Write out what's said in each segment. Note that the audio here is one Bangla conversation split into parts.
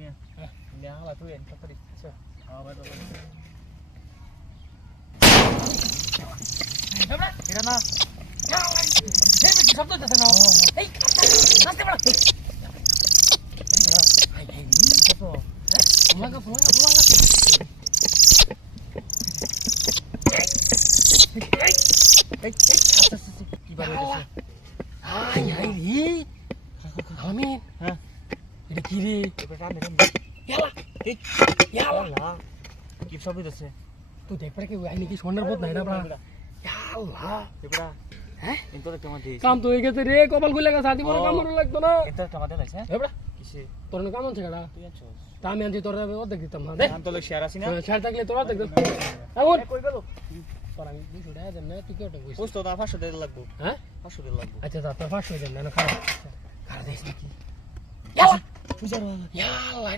Mia. Mia là tôi em có đi chưa? Bắt đầu. Mira na. Hey, me sabto ta no. Hey, naste bala. Hey, hey, ni sabto. Pulang. Hey, atas কি বার হইছে? হাই রে। আমিন। হ্যাঁ। এটা কি রে? এটা রান্না। ইয়ালা। কি সব হইছে? তুই দেখ পারে কি আইনি কি সোনার বোধ নাই না বড়া। ইয়ালা। এবড়া। হ্যাঁ? ইনতো একটা মাঝে। কাম তো হয়ে গেছে রে, কপাল খুলে গেছে, আদি বড় কাম মনে লাগতো না। এটা একটা মাঝে লাইছে। এবড়া। কিসে? তোর না কাম আছে কাটা। তুই আছস। তা আমি আনছি তোর অর্ধেক দিতাম না। দেখ। আমি তো শেয়ার আছি না। শেয়ার থাকলে তোর অর্ধেক দিতাম। এখন কই গেল? তোর আমি 200 টাকা দেন না, তুই কি ওটা কইছিস? কইছ তো 500 টাকা লাগবে। হ্যাঁ? 500 টাকা লাগবে। আচ্ছা যা, তোর 500 দেন না, খারাপ। খারাপ দিস নাকি? ইয়ালা। পূজার ইয়ালা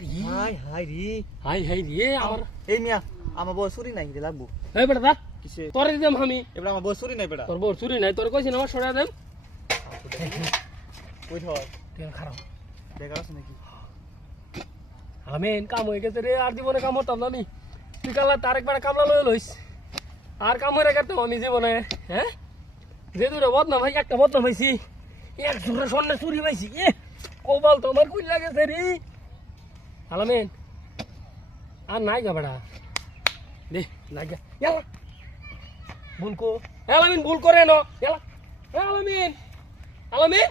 রে। হাই রে আমার এই মিয়া আমার বউ চুরি নাই লাগবো। এই বেটা দা কিসে তোরে দিম আমি এবারে আমার বউ চুরি নাই বেটা তোর বউ চুরি নাই তোর কইছি না আমার সরা দেম কই ধর তেল খারাপ দেখা আছে নাকি আমেন কাম হয়ে গেছে রে আর জীবনে কাম হতাম না নি তুই কালা তার একবার কামলা লই লইস আর কাম হয়ে গেছে আমি জীবনে হ্যাঁ যে দুটো বদনাম ভাই একটা বদনাম হইছি এক জোরে সন্নে চুরি পাইছি এ কোবাল তোমার কই লাগেছে রে আলামিন আর নাই গা বেটা দে লাগা ইয়ালা ভুল কো আলামিন ভুল করে না ইয়ালা আলামিন